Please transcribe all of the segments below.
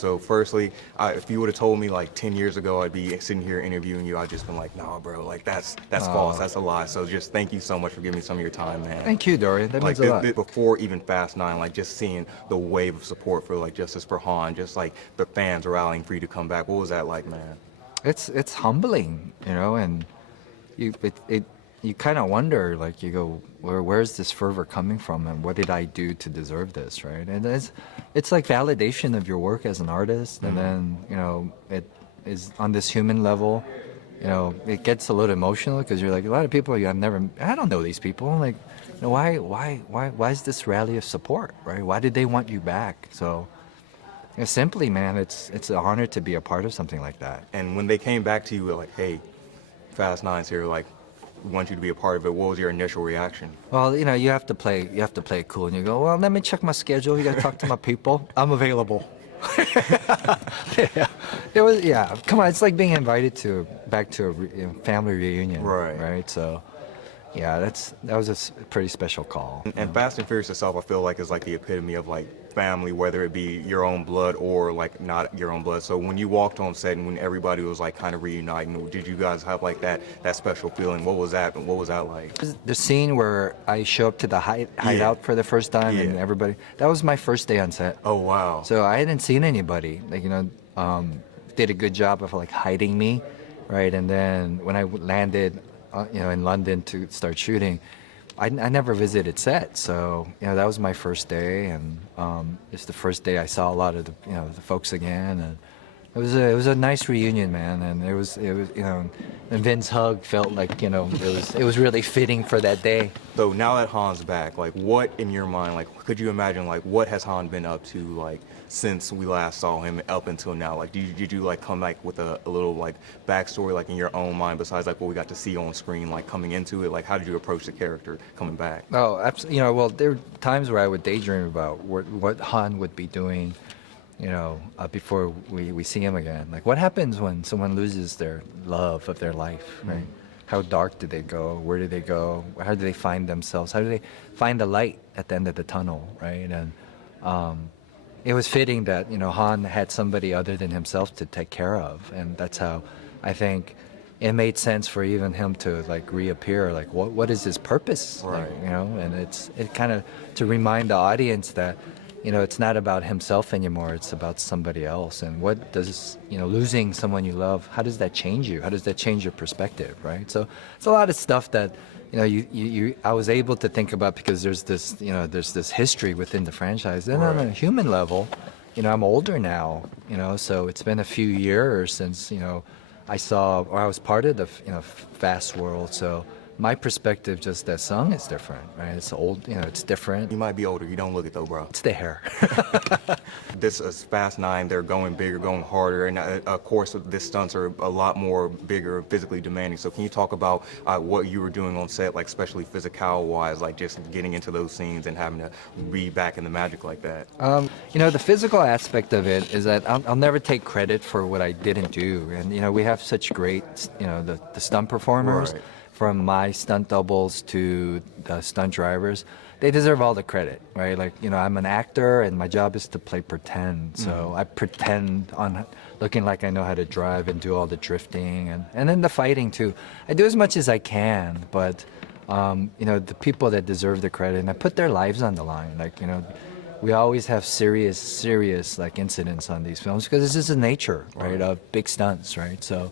So firstly, if you would have told me like 10 years ago I'd be sitting here interviewing you, I'd just been like, nah, bro, like that's false, that's a lie. So just thank you so much for giving me some of your time, man. Thank you, Dorian. That Like means a lot. before even Fast 9, like just seeing the wave of support for like Justice for Han, just like the fans rallying for you to come back. What was that like, man? It's humbling, and you kind of wonder, like, you go, where's this fervor coming from, and what did I do to deserve this, right? And it's like validation of your work as an artist, and then it is on this human level. It gets a little emotional because you're like, a lot of people I don't know these people. Like, why is this rally of support, right? Why did they want you back? So. Simply, man, it's an honor to be a part of something like that. And when they came back to you, like, hey, Fast 9's here, like, we want you to be a part of it. What was your initial reaction? Well, you have to play it cool, and you go, well, let me check my schedule. You got to talk to my people. I'm available. Yeah. Come on, it's like being invited back to a family reunion, right? So. Yeah, that was a pretty special call. And Fast and Furious itself, I feel like, is like the epitome of like family, whether it be your own blood or like not your own blood. So when you walked on set and when everybody was like kind of reuniting, did you guys have like that special feeling? What was that? What was that like? The scene where I show up to the hideout for the first time and everybody, that was my first day on set. Oh, wow. So I hadn't seen anybody, like, did a good job of like hiding me, right? And then when I landed, in London to start shooting, I never visited set, so that was my first day, and it's the first day I saw a lot of the folks again, and it was a nice reunion, man, and it was and Vin's hug felt like it was really fitting for that day. So now that Han's back, like, what in your mind, like, could you imagine, like, what has Han been up to, like, since we last saw him up until now? Like, did you like come like with a little like backstory, like in your own mind, besides like what we got to see on screen, like coming into it? Like, how did you approach the character coming back? Oh, absolutely. Well, there were times where I would daydream about what Han would be doing, before we see him again. Like, what happens when someone loses their love of their life, right? How dark do they go? Where do they go? How do they find themselves? How do they find the light at the end of the tunnel, right? And it was fitting that Han had somebody other than himself to take care of, and that's how I think it made sense for even him to like reappear. Like, what is his purpose? Right. Like, and it kind of to remind the audience that it's not about himself anymore. It's about somebody else. And what does losing someone you love? How does that change you? How does that change your perspective? Right. So it's a lot of stuff that. I was able to think about because there's this history within the franchise. And on a human level, I'm older now, so it's been a few years since, I was part of the, Fast world. So my perspective just that song is different, right? It's old, it's different. You might be older. You don't look it though, bro. It's the hair. This is Fast 9. They're going bigger, going harder, and of course, the stunts are a lot more bigger, physically demanding. So can you talk about what you were doing on set, like especially physical-wise, like just getting into those scenes and having to be back in the magic like that? The physical aspect of it is that I'll never take credit for what I didn't do, and we have such great, the stunt performers. Right. From my stunt doubles to the stunt drivers, they deserve all the credit, right? Like, I'm an actor and my job is to play pretend. So I pretend on looking like I know how to drive and do all the drifting and then the fighting too. I do as much as I can, but, the people that deserve the credit, and I put their lives on the line. Like, we always have serious like incidents on these films because this is the nature, right, of big stunts, right? So.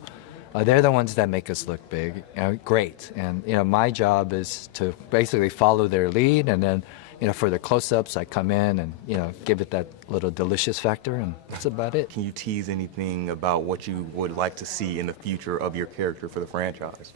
They're the ones that make us look big. Great. And, my job is to basically follow their lead. And then, for the close-ups, I come in and, give it that little delicious factor. And that's about it. Can you tease anything about what you would like to see in the future of your character for the franchise?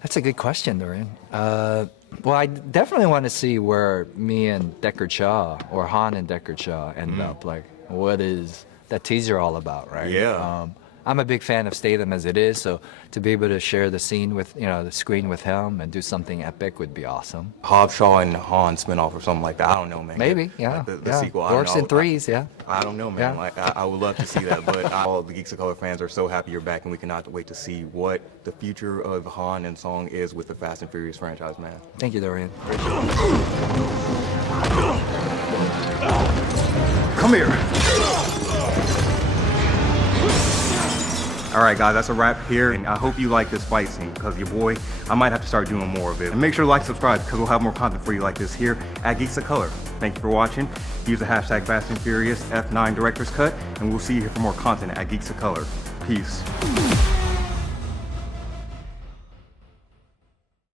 That's a good question, Dorian. Well, I definitely want to see where me and Deckard Shaw or Han and Deckard Shaw end up. Like, what is that teaser all about, right? Yeah. I'm a big fan of Statham as it is, so to be able to share the scene with, the screen with him and do something epic would be awesome. Hobbs, Shaw, and Han spinoff or something like that. I don't know, man. Maybe, yeah. Like the sequel. Works in threes, yeah. I don't know, man. Yeah. Like, I would love to see that, but all the Geeks of Color fans are so happy you're back, and we cannot wait to see what the future of Han and Song is with the Fast and Furious franchise, man. Thank you, Dorian. Come here. All right, guys, that's a wrap here, and I hope you like this fight scene because your boy, I might have to start doing more of it. And make sure to like, subscribe because we'll have more content for you like this here at Geeks of Color. Thank you for watching. Use the hashtag Fast and Furious F9 Director's Cut, and we'll see you here for more content at Geeks of Color. Peace.